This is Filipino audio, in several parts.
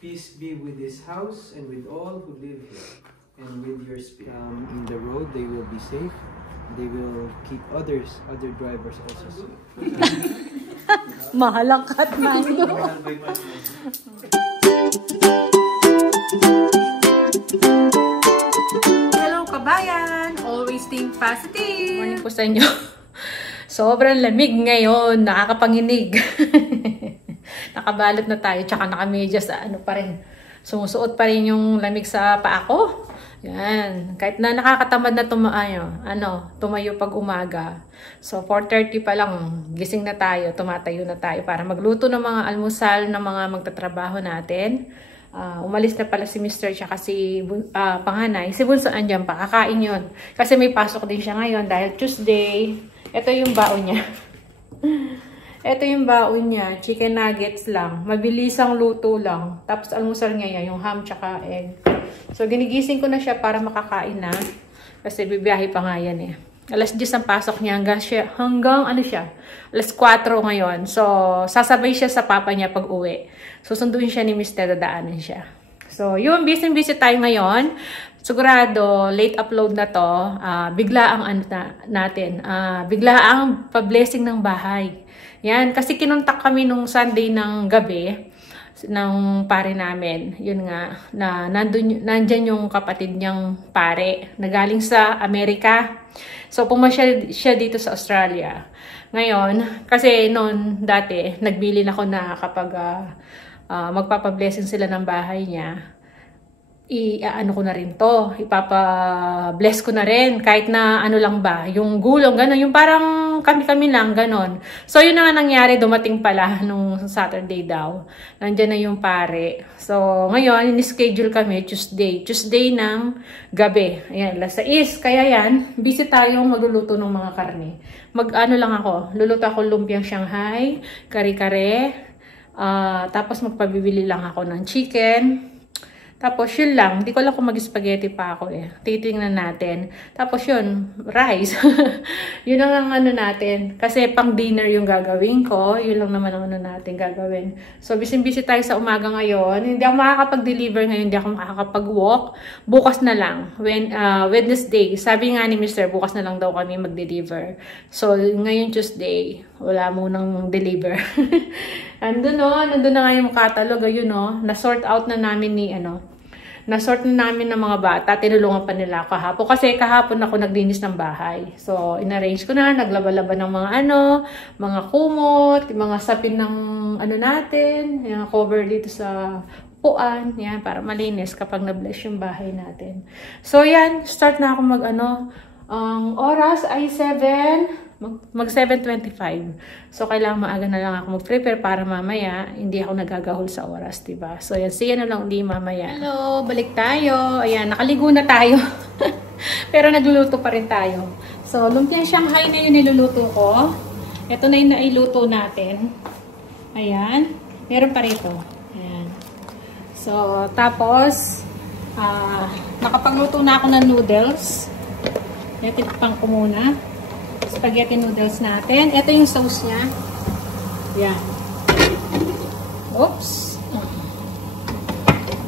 Peace be with this house and with all who live here, and with your spirit. In the road, they will be safe. They will keep other drivers also safe. Mahalakat man. Hello kabayan! Always think positive! Morning po sa inyo. Sobrang lamig ngayon. Nakakapanginig. Nakabalot na tayo. Tsaka nakamedyas. Ano pa rin. Sumusuot pa rin yung lamig sa paa ko. Yan. Kahit na nakakatamad na tumayo pag umaga. So, 4:30 pa lang. Gising na tayo. Tumatayo na tayo para magluto ng mga almusal ng mga magtatrabaho natin. Umalis na pala si Mr. tsaka si panganay. Si Bunso andyan pa. Kakain yun. Kasi may pasok din siya ngayon dahil Tuesday. Ito yung baon niya. Ito yung baon niya. Chicken nuggets lang. Mabilisang luto lang. Tapos almusal niya yan. Yung ham tsaka egg. So ginigising ko na siya para makakain na. Kasi bibiyahe pa nga yan eh. Alas 10 ang pasok niya hanggang alas 4 ngayon. So, sasabay siya sa papa niya pag uwi. Susunduin siya ni Mr. Dadaanan siya. So, yun, busy tayo ngayon. Sigurado, late upload na to. Bigla ang bigla ang pa-blessing ng bahay. Yan, kasi kinontak kami nung Sunday ng gabi ng pare namin. Yun nga, na nandyan yung kapatid niyang pare na galing sa Amerika. So, pumasyal siya dito sa Australia. Ngayon, kasi noon dati, nagbilin ako na kapag magpapablessing sila ng bahay niya, i-ano ko na rin to, ipapa-bless ko na rin, kahit na ano lang ba, yung gulong, gano'n, yung parang kami-kami lang, gano'n. So, yun na nga nangyari, dumating pala nung Saturday daw. Nandiyan na yung pare. So, ngayon, in-schedule kami, Tuesday ng gabi. Ayan, alas 6. Kaya yan, busy tayong magluluto ng mga karne. Mag-ano lang ako, luluto ako lumpiang Shanghai, kare-kare, tapos magpabibili lang ako ng chicken. Tapos yun lang, hindi ko lang kung mag-spaghetti pa ako eh. Titingnan natin. Tapos yun, rice. Yun ang ano natin. Kasi pang dinner yung gagawin ko. Yun lang naman ang ano natin gagawin. So busy tayo sa umaga ngayon. Hindi ako makakapag-deliver ngayon. Hindi ako makakapag-walk. Bukas na lang. Wednesday. Sabi nga ni Mr. bukas na lang daw kami mag-deliver. So ngayon Tuesday, wala munang deliver. Nandun na nga yung catalog. Ayun na-sort out na namin na-sort na namin ng mga bata. Tinulungan pa nila kahapon. Kasi kahapon ako naglinis ng bahay. So, inarrange ko na. Naglaba-laba ng mga mga kumot, mga sapin ng natin. Yung cover dito sa puan. Yan, para malinis kapag na-bless yung bahay natin. So, yan. Start na ako ang oras ay mag 7:25. So, kailangan maaga na lang ako mag-prepare para mamaya hindi ako nagagahol sa oras, diba? So, yan. See you na lang ulit mamaya. Hello! Balik tayo. Ayan, nakaligo na tayo. Pero nagluluto pa rin tayo. So, lumpiang Shanghai na yung niluluto ko. Ito na yung nailuto natin. Ayan. Meron pa rito. Ayan. So, tapos, nakapagluto na ako ng noodles. Titikpan ko muna. Spaghetti noodles natin. Ito yung sauce niya. Yan. Oops.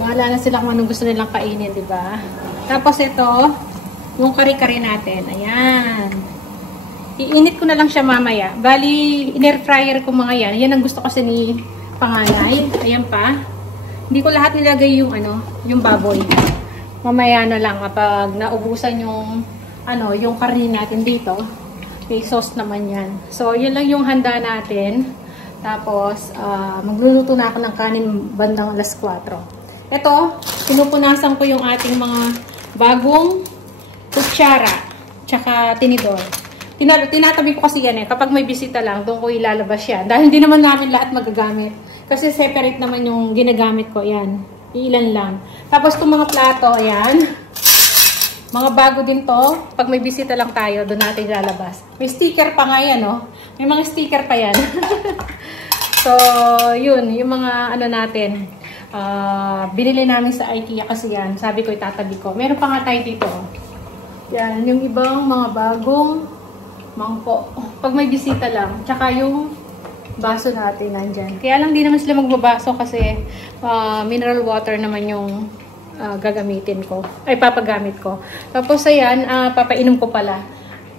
Bahala na sila kung anong gusto nilang kainin, diba? Tapos ito, yung kare-kare natin. Ayan. Iinit ko na lang siya mamaya. Bali, in-air fryer ko mga yan. Yan ang gusto kasi ni panganay. Ayan pa. Hindi ko lahat nilagay yung baboy. Mamaya na lang kapag naubusan yung karne natin dito. May sauce naman yan. So, yun lang yung handa natin. Tapos, magluluto na ako ng kanin bandang alas 4. Ito, pinupunasan ko yung ating mga bagong kutsara. Tsaka tinidor. Tinatabi ko kasi yan eh. Kapag may bisita lang, doon ko ilalabas yan. Dahil hindi naman namin lahat magagamit. Kasi separate naman yung ginagamit ko. Ayan. Ilan lang. Tapos itong mga plato, ayan. Mga bago din to. Pag may bisita lang tayo, doon natin lalabas. May sticker pa nga yan, May mga sticker pa yan. So, yun. Yung mga natin. Binili namin sa IKEA kasi yan. Sabi ko, itatabi ko. Meron pa nga tayo dito. Yan. Yung ibang mga bagong mangko. Pag may bisita lang. Tsaka yung baso natin nandyan. Kaya lang di naman sila magbabaso kasi mineral water naman yung gagamitin ko. Ay, papagamit ko. Tapos ayan, papainom ko pala.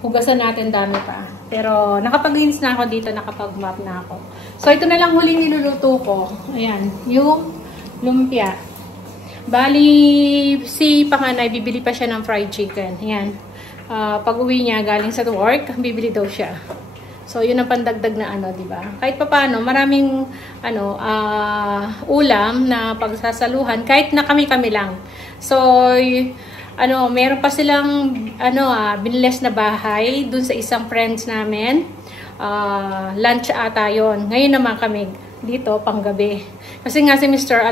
Hugasan natin dami pa. Pero nakapaglinis na ako dito, nakapag-mop na ako. So ito na lang huling niluluto ko. Ayan, yung lumpia. Bali, si panganay, bibili pa siya ng fried chicken. Ayan. Pag uwi niya galing sa work, bibili daw siya. So, yun ang pandagdag na di ba? Kahit papaano, maraming ulam na pagsasaluhan, kahit na kami-kami lang. So, meron pa silang binilhes na bahay dun sa isang friends namin. Lunch ata yun. Ngayon naman kami dito, panggabi. Kasi nga si Mr.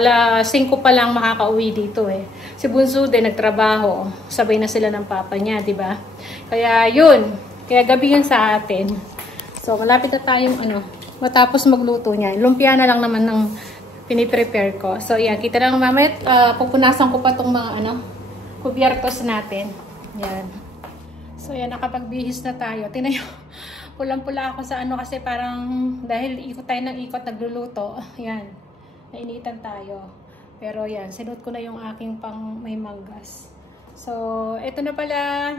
5 pa lang makakauwi dito eh. Si Bunso din nagtrabaho. Sabay na sila ng papa niya, di ba? Kaya yun. Kaya gabi yun sa atin. So, malapit na tayong matapos magluto niya. Lumpia na lang naman ng piniprepare ko. So, yan. Kita lang mamaya. Pupunasan ko pa itong mga kubyertos natin. Yan. So, yan. Nakapagbihis na tayo. Tinayo. Pulang-pula ako sa kasi parang dahil ikot tayo ng ikot nagluluto. Yan. Nainitan tayo. Pero yan, sinuot ko na yung aking pang may manggas. So, ito na pala.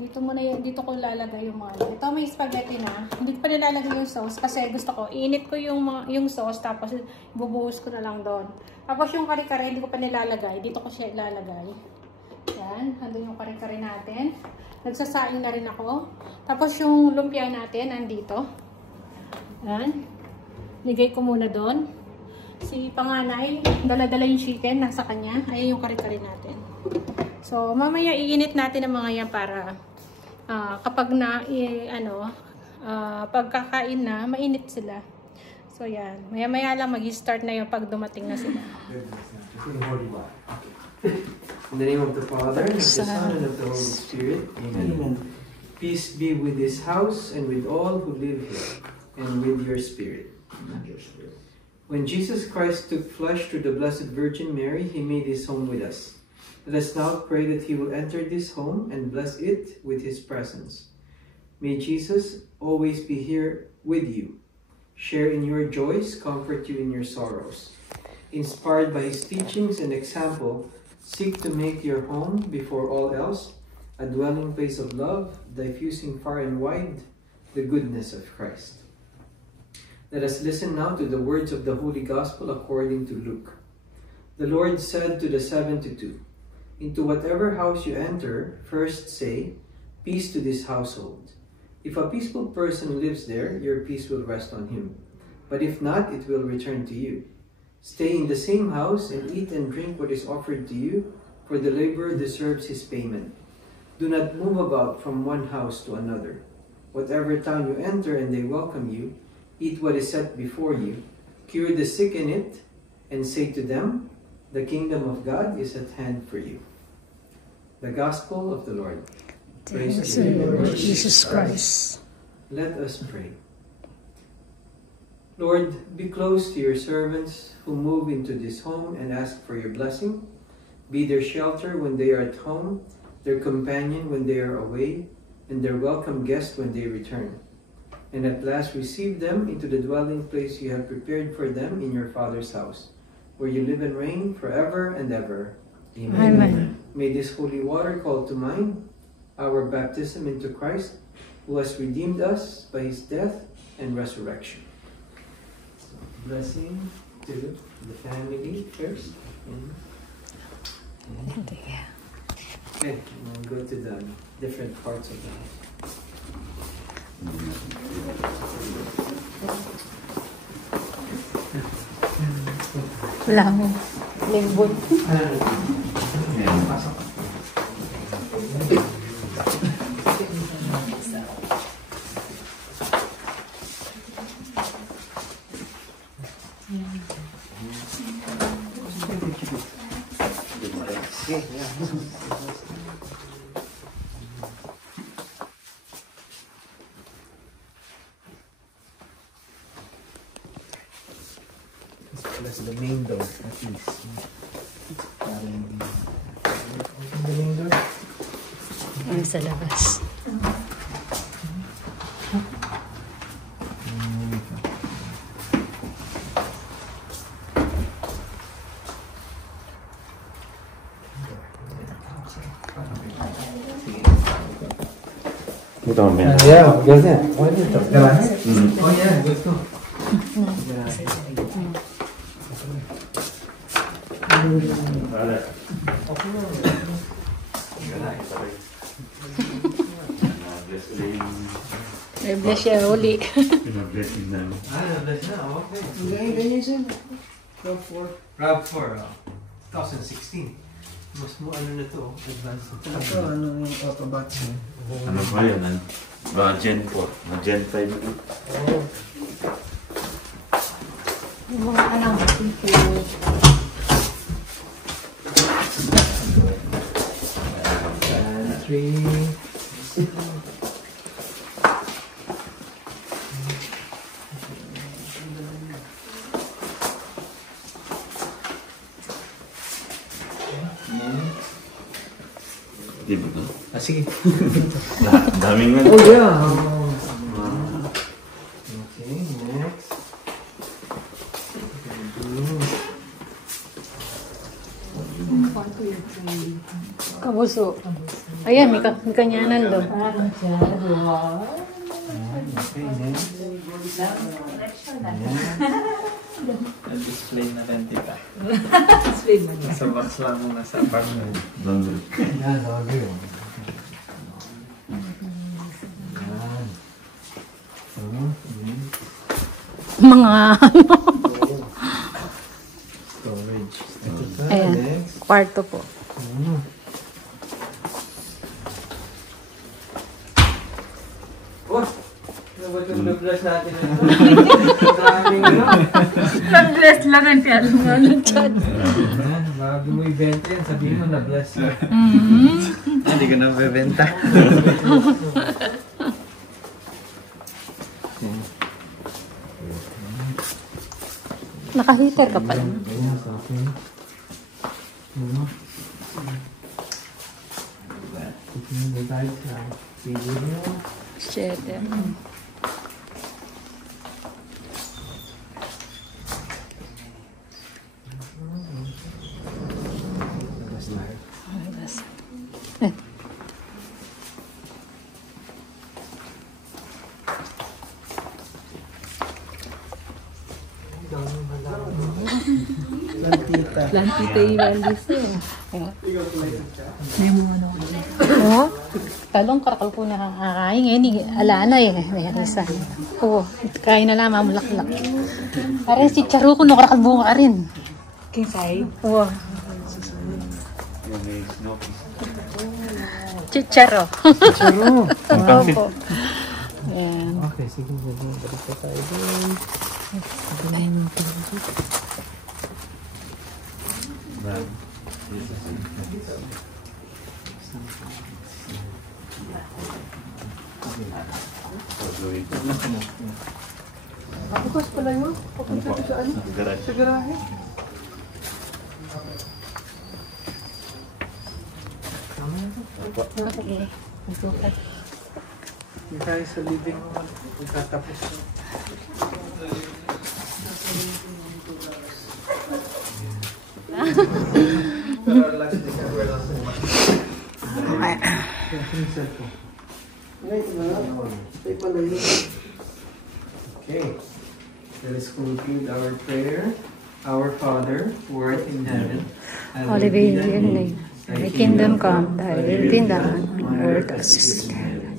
Dito ko lalagay yung mga ito may spaghetti na. Hindi pa nilalagay yung sauce kasi gusto ko iinit ko yung sauce tapos bubuhos ko na lang doon. Tapos yung kare-kare hindi ko pa nilalagay. Dito ko siya ilalagay. Yan, andun yung kare-kare natin. Nagsasaing na rin ako. Tapos yung lumpia natin, andito. Yan. Ligay ko muna doon. Si panganay, dala-dala yung chicken, nasa kanya. Ayan yung kare-kare natin. So, mamaya iinit natin ang mga yan para kapag pagkakain na, mainit sila. So, yan. Maya-maya lang mag-start na yung pag dumating na sila. In the name of the Father, and of the Son, and of the Holy Spirit. Amen. Peace be with this house and with all who live here, and with your spirit. When Jesus Christ took flesh through the Blessed Virgin Mary, He made His home with us. Let us now pray that He will enter this home and bless it with His presence. May Jesus always be here with you, share in your joys, comfort you in your sorrows. Inspired by His teachings and example, seek to make your home, before all else, a dwelling place of love, diffusing far and wide the goodness of Christ. Let us listen now to the words of the Holy Gospel according to Luke. The Lord said to the 72, "Into whatever house you enter, first say, 'Peace to this household.' If a peaceful person lives there, your peace will rest on him. But if not, it will return to you. Stay in the same house and eat and drink what is offered to you, for the laborer deserves his payment. Do not move about from one house to another. Whatever town you enter and they welcome you, eat what is set before you, cure the sick in it, and say to them, 'The kingdom of God is at hand for you.'" The Gospel of the Lord. Praise to you, Lord Jesus Christ. Let us pray. Lord, be close to your servants who move into this home and ask for your blessing. Be their shelter when they are at home, their companion when they are away, and their welcome guest when they return. And at last receive them into the dwelling place you have prepared for them in your Father's house, where you live and reign forever and ever. Amen. Amen. May this holy water call to mind our baptism into Christ, who has redeemed us by His death and resurrection. Blessing to the family first. Okay, we'll go to the different parts of the house. Wala mo. Limbon. That's the main door, at least. Open the main door. Ano sa labas? Ito mamaya. Yeah, ganyan. Oh, dito. Garahe? Oh, yeah. Gusto. Garahe. May bless siya uli. Pinablessing namin. Na-bless na. Okay. Ganyan siya. RAV4. 2016. Mas mo ano na to, advanced na to. Ito, ano yung autobots mo? Ano ba yun? Gen 4. Gen 5. Yung mga anong tipo. Di ba ito? Sige. Lahat. Daming nga. Oh, yeah. Okay, next. Kabuso. Ayan, may kanyanan doon. Okay, next. Nag-display na rin, tita. Nasa box lang muna sa apartment. Laundry. Yan, laundry. Yan. Mga Storage. ayan, Next. kwarto po. Oh! Ano ba itong bless natin? Maraming ano? Nag-bless lang ang piano ng chat. Bago mo ibenta yan, sabihin mo na bless na. Hindi ko na bebenta. Naka-heater ka pala. Ayan, sa akin. Tignan mo tayo sa video. Shit. Labas na. Plantita iwalis eh. Oo. Talong karakal po na kakain. Ngayon, ala na eh. May isa. Oo. Kain na lang, mamulaklak. Parang si Charo ko, no, karakal bunga rin. Kinsay? Oo. Yung may snow. Chicharo. Charo! Opo. Ayan. Okay, sige. Balik pa tayo doon. Bukas pala yun. Papunta ko sa ano? Garage. Sa garahe. Okay. Hindi tayo sa living room. Magtatapos. Pero last December lang po. Okay. Let us conclude our prayer. Our Father, who art in heaven, Holy be your name. Thy kingdom come, thy will be done on earth as it is in heaven.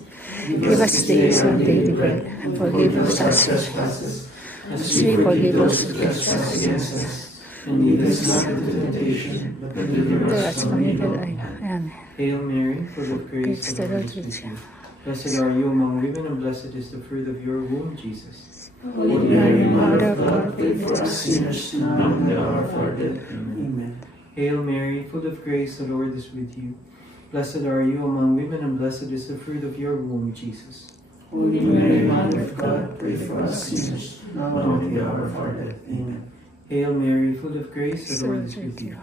Give us this our daily bread, and forgive us our trespasses, as we forgive those who trespass against us. and lead us not into temptation, but deliver Deliver us us from from evil. evil. Amen. Hail Mary, full of grace, Praise the the Lord Lord is with Jesus. you. Blessed are you among women, and blessed is the fruit of your womb, Jesus. Holy Mary, Mother of God, pray for us Sinners now and at the hour of our death. Amen. Hail Mary, full of grace, the Lord is with you. Blessed are you among women, and blessed is the fruit of your womb, Jesus. Holy Mary, Mother of God, pray for us sinners now and at the hour of our death. Amen. Hail Mary, full of grace, the Lord is us. with you.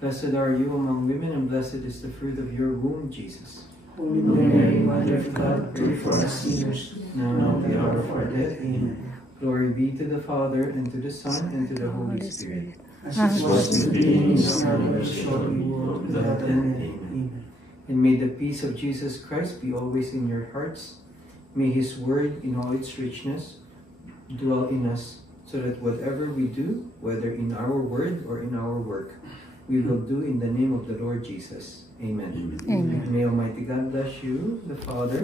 Blessed are you among women, and blessed is the fruit of your womb, Jesus. Holy Mary, Mother of God, pray for us sinners Now now and and at the hour of our death. Amen. glory be to the Father, and to the Son, and to the Holy Spirit. As it was in the beginning, is now and ever shall be, world without end. Amen. And may the peace of Jesus Christ be always in your hearts, May His word in all its richness dwell in us, so that whatever we do, whether in our word or in our work, we will do in the name of the Lord Jesus. Amen. Amen. May Almighty God bless you, the Father,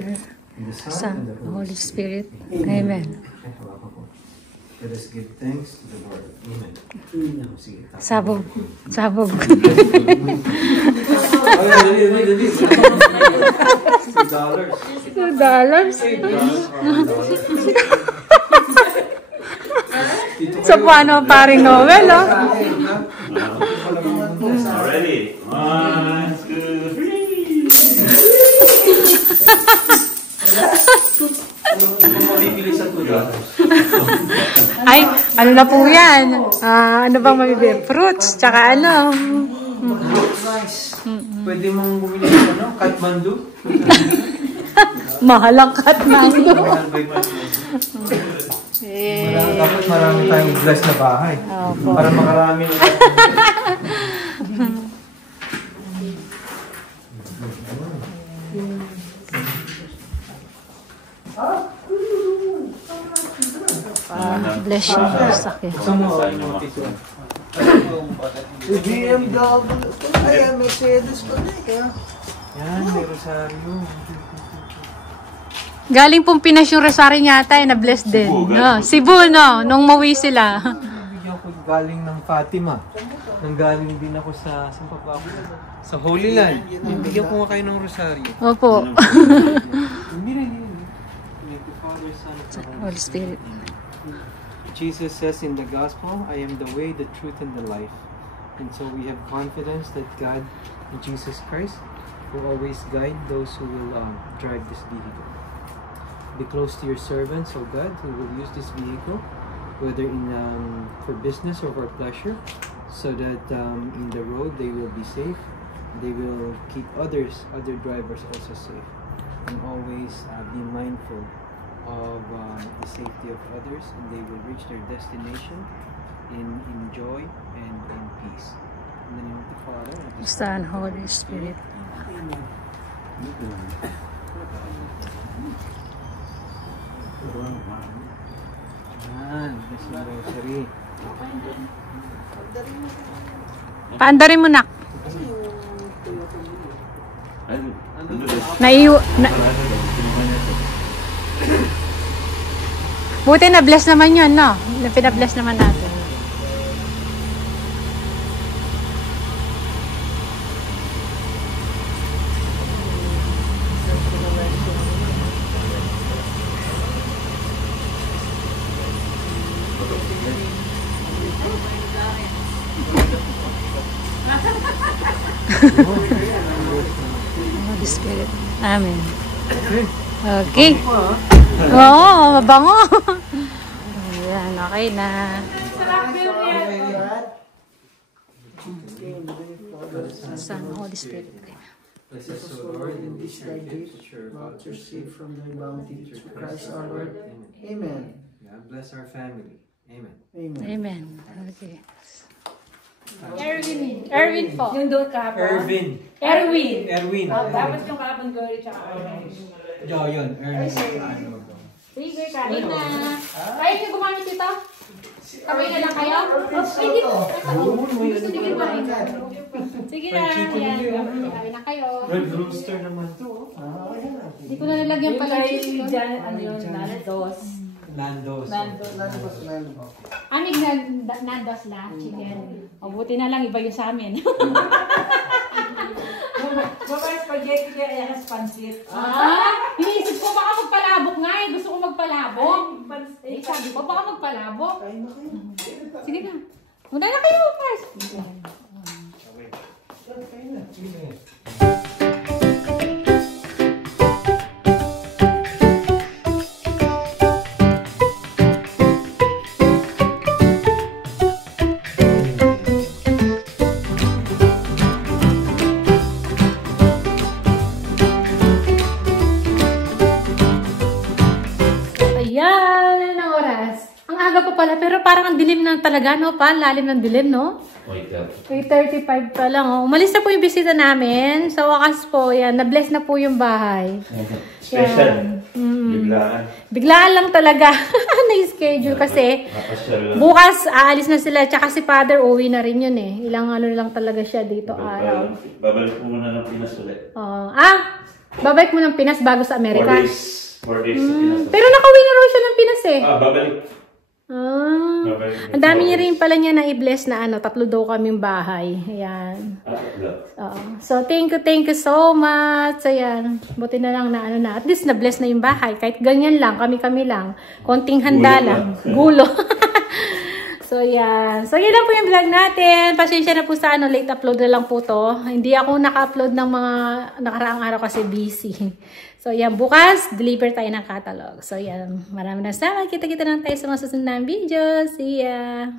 and the Son, and the Holy Spirit. Amen. Ay, hawakan ko. Let us give thanks to the Lord. Amen. Sige, tapos. Sabog. Sabog. Ay, dali. $2. $2. So, paano paring Noel, oh? Ready? 1, 2, 3. Bibili sa $2. Ay, ano na po yan? Ano bang mabibili? Fruits, tsaka ano? Nice. Pwede mong bumili ng ano? Kathmandu? Mahal ang Kathmandu. Dapat marami tayong glass na bahay. Opo. Para makarami ng Bless you. Sakit. BMW. Ay, Mercedes pa na eh. Yan, may rosaryo. Galing pong Pinas yung Rosario yata, na-bless din. No? Cebu, no? Nung mawi sila. Bigyan ko galing ng Fatima. Nanggaling din ako sa, saan pa ba ako? Sa Holy Land. Bigyan ko nga kayo ng rosaryo. Opo. Hindi. The Father, Son, and the Holy Spirit. Jesus says in the Gospel, I am the way, the truth, and the life. And so we have confidence that God, Jesus Christ, will always guide those who will drive this vehicle. Be close to your servants, O God, who will use this vehicle, whether in for business or for pleasure, so that in the road they will be safe. They will keep other drivers also safe, and always be mindful of the safety of others, and they will reach their destination in joy and in peace. In the name of the Father, and of the Son, Holy Spirit. Yan, bless the rosary. Paandarin mo, nak. Buti na-bless naman yun, no? Pina-bless naman natin. Holy Spirit. Amen. Okay. Oo, mabango. Ayan, okay na. Son, Holy Spirit. Bless us, O Lord, in this thy gift, which are about to Receive receive from thy bounty through Christ our Lord. Amen. Amen. God bless our family. Amen. Amen. Amen. Okay. Erwin po. Yung doon ka po. Erwin. Erwin. Dapat yung kapang girl tsaka Erwin. Yun, Erwin. Sige, kain na. Kaya niyo gumamit ito? Kami na lang kayo? Hindi po. Sige na. Sige na. Kami na kayo. Red Rooster naman to. Hindi ko na nalagyan Yung pala kay yung cheese. Jan, ano yun, Nandos. Nando's. Amig na nandos la, chicken. O buti na lang, iba yung sa amin. Baka spaghetti kaya yung pansit. Iniisip ko baka magpalabok nga eh. Gusto ko magpalabok. Eh, sabi ko baka magpalabok. Sige na. Muna na kayo, Pars. Ayan, anong oras? Ang aga pa pala, pero parang ang dilim na talaga, no? Lalim ng dilim, no? 8:35 pa lang, oh. Umalis na po yung bisita namin. Sa wakas po, yan, na-bless na po yung bahay. Special. Yan. Biglaan. Biglaan lang talaga na-schedule kasi Nakasyal lang. bukas aalis na sila. Tsaka si Father uwi na rin yun eh. Ilang ano lang talaga siya dito araw. Babalik mo muna ng Pinas ulit. Babalik mo ng Pinas bago sa 4 Amerika. days. 4 days sa Pinas. Pero nakauwi na raw siya ng Pinas eh. Babalik. Ang dami niya rin pala niya na i-bless na 3 daw kaming bahay. Ayan. So, thank you so much. Ayan. Buti na lang na at least na-bless na yung bahay. Kahit ganyan lang, kami lang. Konting handa lang. Gulo. So, yan. So, yun lang po yung vlog natin. Pasensya na po sa late upload na lang po to. Hindi ako naka-upload ng mga nakaraang araw kasi busy. So, yan. Bukas, deliver tayo ng catalog. So, yan. Maraming salamat. Kita-kita lang tayo sa mga susunod na video. See ya!